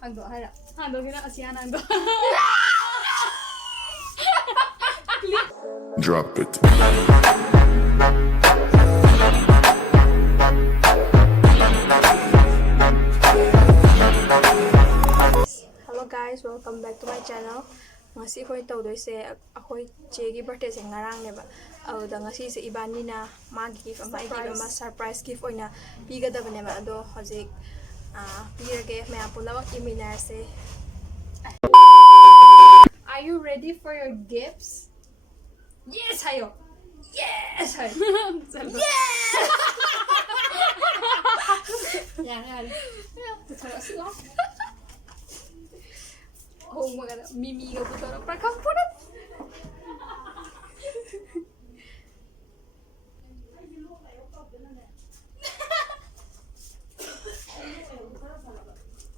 Hangdo hara. Hangdo kina asian hangdo. Drop it. Hello guys, welcome back to my channel. Ngasi khoi tawdoise akhoi chegi birthday se ngarang neba. Auda ngasi se ibani na magi gift ama igi ama surprise gift oina pigadabane ba ado hojik pirage me apuna iminar se. Are you ready for your gifts? Yes, hayo. Yes, hayo. Yes. Jangan. Terus lah. Oh my god, Mimi ka puto para kampunan.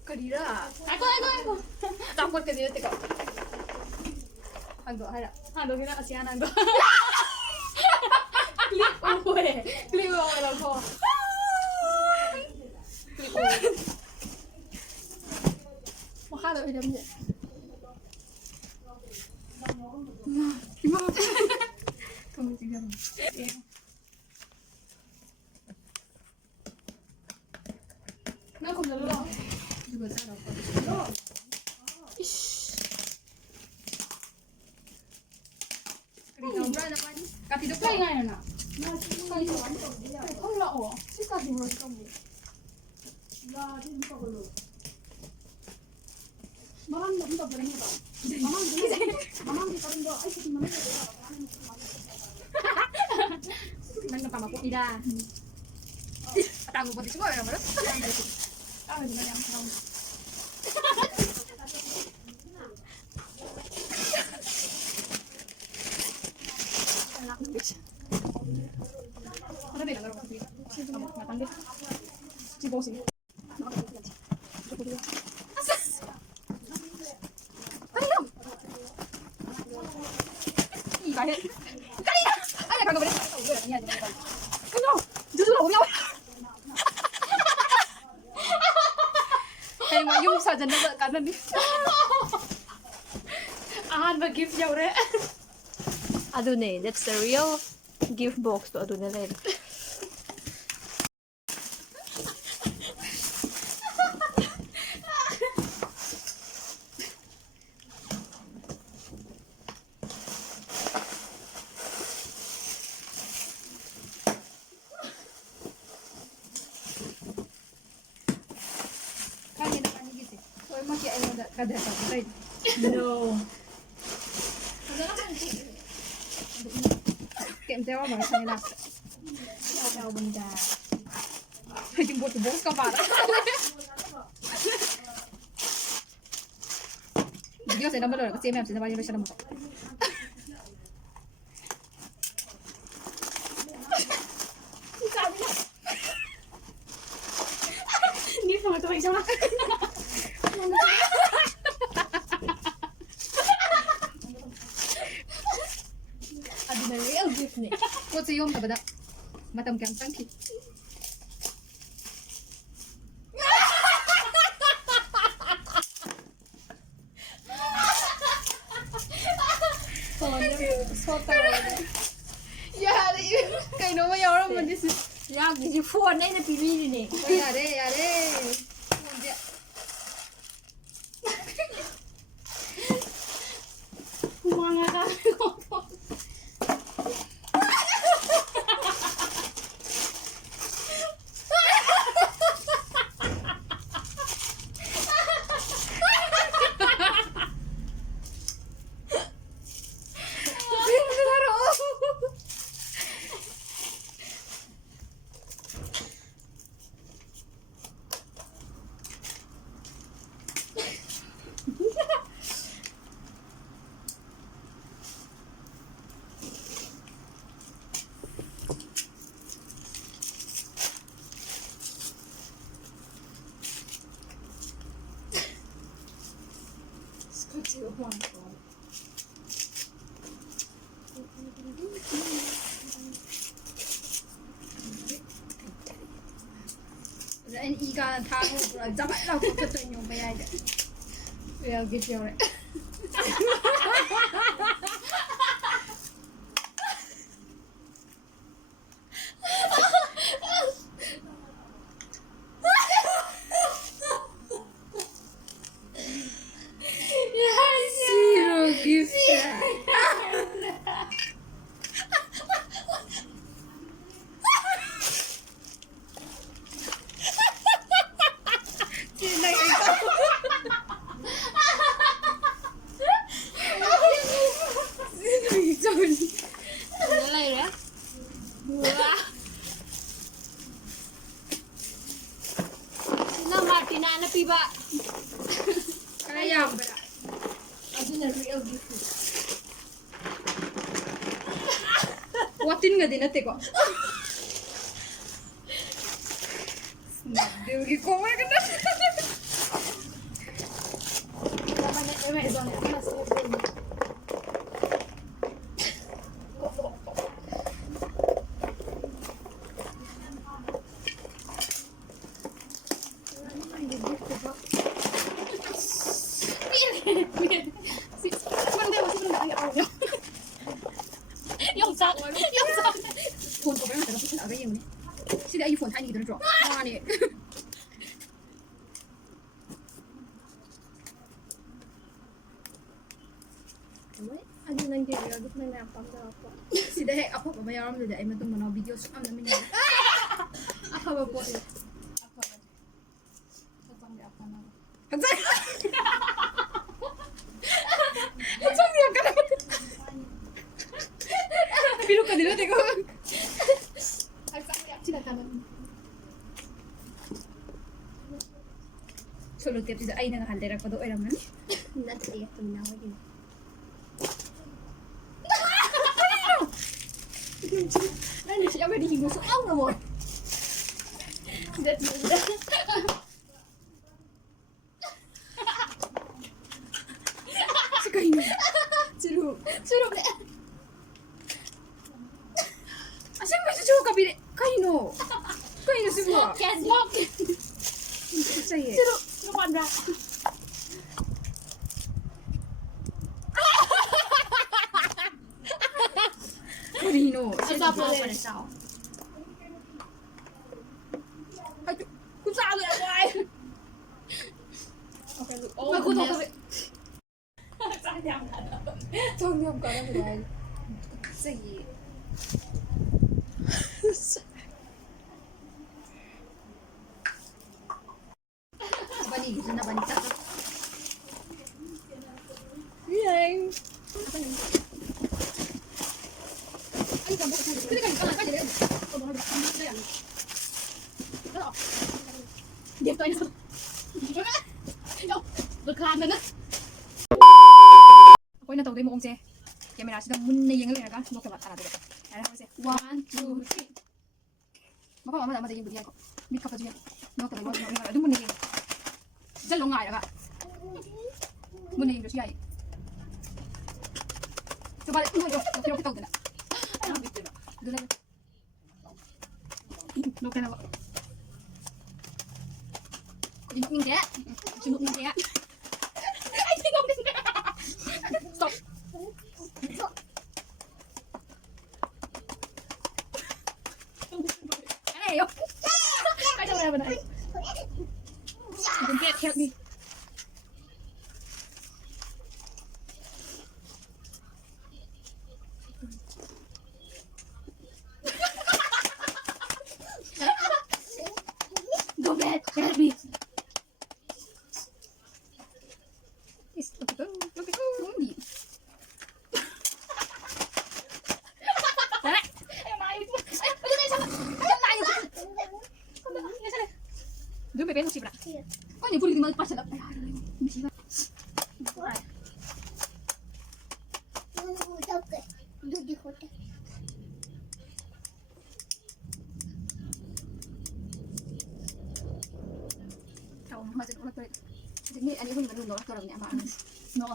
Kadira. Ako. Takot ka dito teko. Hangdo hara. Hangdo kina asian hangdo. Clip away. Clip away lang ko. Clip away. Makada udah niya. Gimana? Kamu tinggal. Nah, aku dulu. Juga ada apa? Ish. Kau berada mana? Kaki dokter ingat nak? Kau lah oh, si kaki harus kamu. Lah, dia buka dulu. Mamam dah buka berani tak? Mamam di tarik dulu. Ayo kita mana? Mana kamu aku tidak? Tahu buat semua orang baru. Kamu di mana yang tahu? Enak bis. Ada beda kalau kopi. Kamu makan deh. Cibo sini. Ayam. Ih, kahit. Kanina. Ay, kagak boleh. No. Justru aku nyawa. Kayak mayung saja nak kanan ni. Mag-gift niya ure. Adune, that's the real gift box to adune lain. Kada sa right? No. Kèm theo mà sao này đâu bình trà hay chừng bột bột các bạn dia saya nombor orang CMM saya nombor saya nombor ni sama tu macam mana ada real gift ni. Kau siom tak pada macam kang tangki. Ya, cái nó mới yêu lắm mình đi. Ya, di phone ni na pipi ni. Ya deh. Kumanga ka. En ꯀꯥꯟꯗ ꯊꯥꯡꯉꯨꯕ꯭ꯔꯥ ꯖꯃꯠ ꯂꯥꯎ ꯀꯛꯊꯠꯇꯣꯏꯅꯦ ꯃꯌꯥꯏꯗ ꯔꯤꯌꯦꯜ ꯒꯤꯐ ꯌꯧꯔꯦ Zero gift. Piba. Kaya ba? Aduna real gift. Watin nga din ate ko. Hindi ko may ka na. Naman na Amazon. Mas yung sak. Phone ko ba yung nagtatapos na agay yun eh. Sila iPhone, tiny kita na draw. Mga ni. Ano nang real gift na napam daw ako. Sila hey, ako pa bayaran mo dito ay matong mga videos. Ang namin niya. Ako ba po eh. Ako ba. Kapag di ako na. Hagsay! Hagsay niya ka naman. Pino ka nila, teko. Sila ka naman. Sulod tip sila ay nangahandera ko doon naman. Nataliyak ko na ako din. Ano siya ba di gusto ang naman? That's Sakay na. Surup. Surup na. Asan ba sa suka kabili? Kaino? Kaino siguro? Smoke yan, smoke. Say it. Surup. Surupan na. Kaino? Sa po Ay, kung saan ako ay. Okay, Magkuto ka. sayang ka na. Sayang ka na dahil. Say it. Baligid na banita. Yay. Ay, kambo ka. Pili ka ka ka dire. Dia to ina. Yo, berkana na. Ako na tawday mo kung si camera sila muna yung nga ka. No ka ba ara dire. Ara ko si 1, 2, 3. maka mama mama yung bigyan ko. Mi ka pa diyan. No ka ba mo nga adu muna yung. Jalo nga ra ka. Muna yung siya. So balik mo yo. Pero kita na. Ano bit na. Dala. No ka na ba. Sinuk hindi. Sinuk hindi. Ay, sinuk hindi. Stop. Ano yo? Kaya wala ba na? Don't help me. Go bed. Help me. Hindi. Ay, maayos mo. Ay, wala tayo sama. Ay, maayos mo. Doon may peso sibra. Oh, ni puli di magpasa dapat. Kau masih ulat ulit. Jadi ani pun baru nolak orang ni ama anas. No.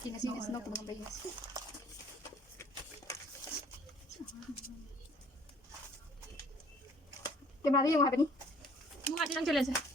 Kinas kinas no kumang bayas. Kemana yung apa ni? Mo ati lang challenge.